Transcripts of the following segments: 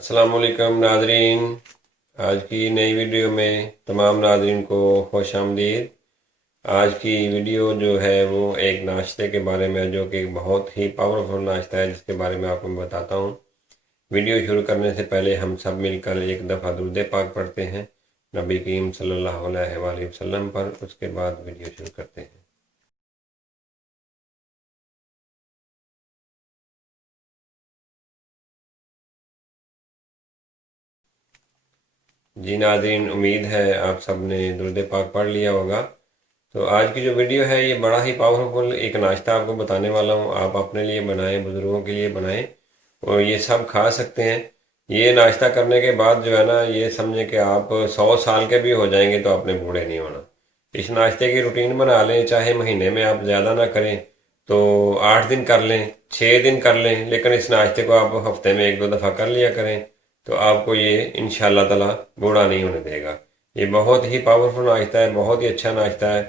अस्सलाम वालेकुम नाजरीन। आज की नई वीडियो में तमाम नाजरीन को खुश आमदीद। आज की वीडियो जो है वो एक नाश्ते के बारे में है, जो कि एक बहुत ही पावरफुल नाश्ता है, जिसके बारे में आपको मैं बताता हूँ। वीडियो शुरू करने से पहले हम सब मिलकर एक दफ़ा दुरूद पाक पढ़ते हैं नबी करीम सल्लल्लाहु अलैहि वसल्लम पर, उसके बाद वीडियो शुरू करते हैं। जी नाज़रीन, उम्मीद है आप सब ने दुरूद पाक पढ़ लिया होगा। तो आज की जो वीडियो है ये बड़ा ही पावरफुल एक नाश्ता आपको बताने वाला हूँ। आप अपने लिए बनाएं, बुज़ुर्गों के लिए बनाएं और ये सब खा सकते हैं। ये नाश्ता करने के बाद जो है ना, ये समझें कि आप 100 साल के भी हो जाएंगे तो आपने बूढ़े नहीं होना। इस नाश्ते की रूटीन बना लें, चाहे महीने में आप ज़्यादा ना करें तो 8 दिन कर लें, 6 दिन कर लें, लेकिन इस नाश्ते को आप हफ्ते में 1-2 दफ़ा कर लिया करें तो आपको ये इंशाल्लाह ताला बूढ़ा नहीं होने देगा। ये बहुत ही पावरफुल नाश्ता है, बहुत ही अच्छा नाश्ता है।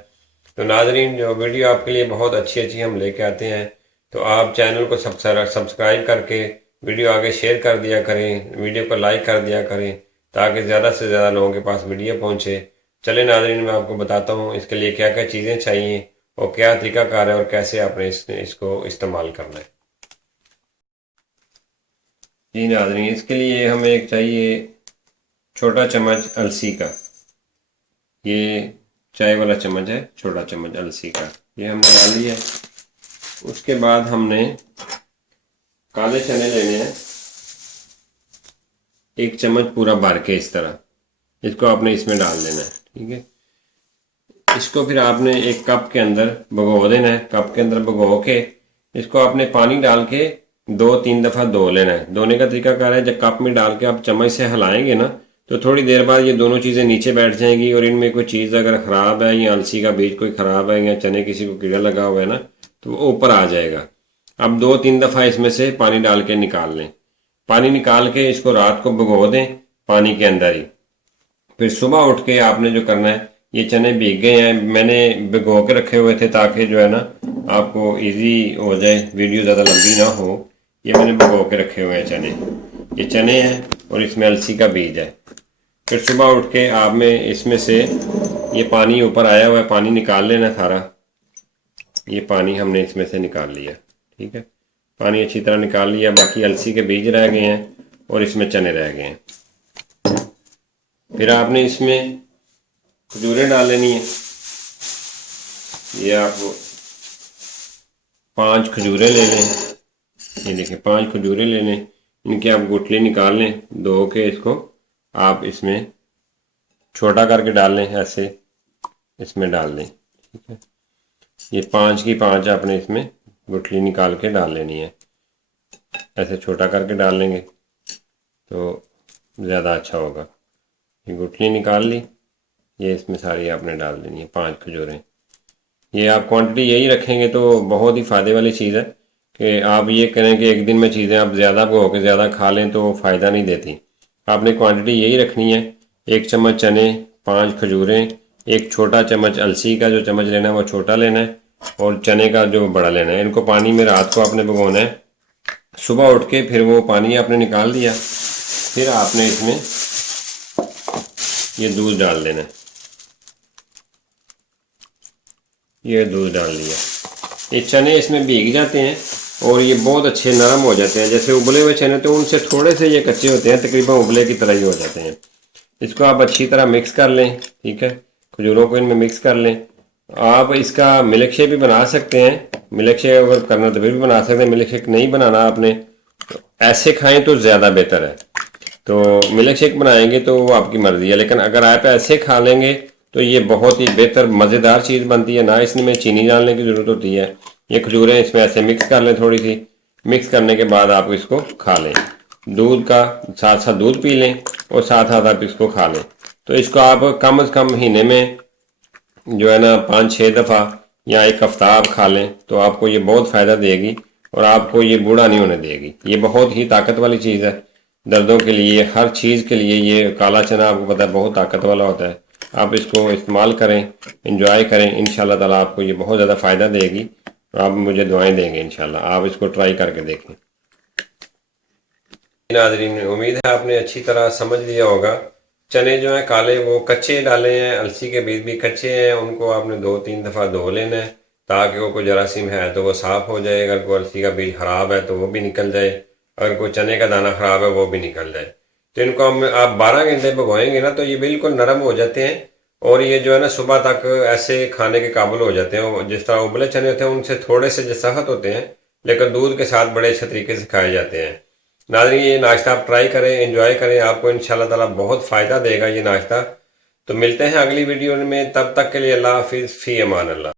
तो नाजरीन, जो वीडियो आपके लिए बहुत अच्छी अच्छी हम लेके आते हैं, तो आप चैनल को सब्सक्राइब करके वीडियो आगे शेयर कर दिया करें, वीडियो को लाइक कर दिया करें, ताकि ज़्यादा से ज़्यादा लोगों के पास वीडियो पहुँचे। चले नाजरीन, मैं आपको बताता हूँ इसके लिए क्या क्या चीज़ें चाहिए और क्या तरीकाकार है और कैसे आपने इसको इस्तेमाल करना है। जी नाजरीन, इसके लिए हमें एक चाहिए छोटा चम्मच अलसी का। ये चाय वाला चम्मच है, छोटा चम्मच अलसी का, ये हमने डाल लिया। उसके बाद हमने काले चने लेने हैं, 1 चम्मच पूरा भर के इस तरह, इसको आपने इसमें डाल देना है। ठीक है, इसको फिर आपने एक कप के अंदर भिगो देना है। कप के अंदर भिगो के इसको आपने पानी डाल के 2-3 दफ़ा धो लेना है। धोने का तरीका क्या है, जब कप में डाल के आप चम्मच से हिलाएंगे ना, तो थोड़ी देर बाद ये दोनों चीज़ें नीचे बैठ जाएंगी और इनमें कोई चीज़ अगर ख़राब है या अलसी का बीज कोई ख़राब है या चने किसी को कीड़ा लगा हुआ है ना, तो वो ऊपर आ जाएगा। अब 2-3 दफ़ा इसमें से पानी डाल के निकाल लें। पानी निकाल के इसको रात को भिगो दें पानी के अंदर ही। फिर सुबह उठ के आपने जो करना है, ये चने भीग गए हैं, मैंने भिगो के रखे हुए थे ताकि जो है ना आपको इजी हो जाए, वीडियो ज़्यादा लंबी ना हो। ये मैंने भिगो के रखे हुए हैं चने, ये चने हैं और इसमें अलसी का बीज है। फिर सुबह उठ के आप में इसमें से ये पानी ऊपर आया हुआ है, पानी निकाल लेना सारा। ये पानी हमने इसमें से निकाल लिया। ठीक है, पानी अच्छी तरह निकाल लिया। बाकी अलसी के बीज रह गए हैं और इसमें चने रह गए हैं। फिर आपने इसमें खजूरें डाल लेनी है। ये आप 5 खजूरें ले लें, ये देखें 5 खजूरें ले लें। इनकी आप गुठली निकाल लें, धो के इसको आप इसमें छोटा करके डाल लें, ऐसे इसमें डाल लें। ठीक है, ये 5 की 5 आपने इसमें गुठली निकाल के डाल लेनी है। ऐसे छोटा करके डाल लेंगे तो ज़्यादा अच्छा होगा। ये गुठली निकाल ली, ये इसमें सारी आपने डाल देनी है 5 खजूरें। ये आप क्वांटिटी यही रखेंगे तो बहुत ही फ़ायदे वाली चीज़ है कि आप ये करें कि एक दिन में चीज़ें आप ज़्यादा हो के ज़्यादा खा लें तो फ़ायदा नहीं देती। आपने क्वांटिटी यही रखनी है, 1 चम्मच चने, 5 खजूरें, 1 छोटा चम्मच अलसी का जो चम्मच लेना है वो छोटा लेना है और चने का जो बड़ा लेना है। इनको पानी में रात को आपने भिगोना है। सुबह उठ के फिर वो पानी आपने निकाल दिया, फिर आपने इसमें ये दूध डाल देना है। ये दूध डाल लिया। ये चने इसमें भीग जाते हैं और ये बहुत अच्छे नरम हो जाते हैं। जैसे उबले हुए चने तो उनसे थोड़े से ये कच्चे होते हैं, तकरीबन उबले की तरह ही हो जाते हैं। इसको आप अच्छी तरह मिक्स कर लें। ठीक है, खजूरों को इनमें मिक्स कर लें। आप इसका मिल्क शेक भी बना सकते हैं। मिल्क शेक अगर करना तो फिर भी बना सकते हैं। मिल्क शेक नहीं बनाना आपने तो ऐसे खाएं तो ज़्यादा बेहतर है। तो मिल्क शेक बनाएंगे तो वो आपकी मर्ज़ी है, लेकिन अगर आप ऐसे खा लेंगे तो ये बहुत ही बेहतर मज़ेदार चीज़ बनती है। ना इसमें चीनी डालने की ज़रूरत होती है। ये खजूरें इसमें ऐसे मिक्स कर लें, थोड़ी सी मिक्स करने के बाद आप इसको खा लें। दूध का साथ साथ दूध पी लें और साथ साथ आप इसको खा लें। तो इसको आप कम से कम महीने में जो है ना 5-6 दफ़ा या 1 हफ्ता आप खा लें तो आपको ये बहुत फ़ायदा देगी और आपको ये बूढ़ा नहीं होने देगी। ये बहुत ही ताकत वाली चीज़ है, दर्दों के लिए, हर चीज़ के लिए। ये काला चना आपको पता है बहुत ताकत वाला होता है। आप इसको इस्तेमाल करें, इंजॉय करें, इंशाल्लाह ताला आपको ये बहुत ज़्यादा फ़ायदा देगी और आप मुझे दुआएं देंगे इंशाल्लाह। आप इसको ट्राई करके देखें। ناظرین امید ہے آپ نے اچھی طرح سمجھ لیا ہوگا. چنے جو ہیں کالے وہ کچے ڈالے ہیں، السی کے بیج بھی کچے ہیں، ان کو آپ نے 2-3 دفعہ دھو لینا ہے تاکہ وہ کوئی جراثیم ہے تو وہ صاف ہو جائے. اگر کوئی السی کا بیج خراب ہے تو وہ بھی نکل جائے، اگر کوئی چنے کا دانہ خراب ہے وہ بھی نکل جائے. تو ان کو آپ 12 گھنٹے بھگوئیں گے نا تو یہ بالکل نرم ہو جاتے ہیں، اور یہ جو ہے نا صبح تک ایسے کھانے کے قابل ہو جاتے ہیں. جس طرح ابلے چنے ہوتے ہیں ان سے تھوڑے سے جو سخت ہوتے ہیں لیکن دودھ کے ساتھ بڑے اچھے طریقے سے کھائے جاتے ہیں. ناظرین یہ ناشتہ آپ ٹرائی کریں، انجوائے کریں، آپ کو انشاءاللہ تعالی بہت فائدہ دے گا یہ ناشتہ. تو ملتے ہیں اگلی ویڈیو میں، تب تک کے لیے اللہ حافظ، فی امان اللہ.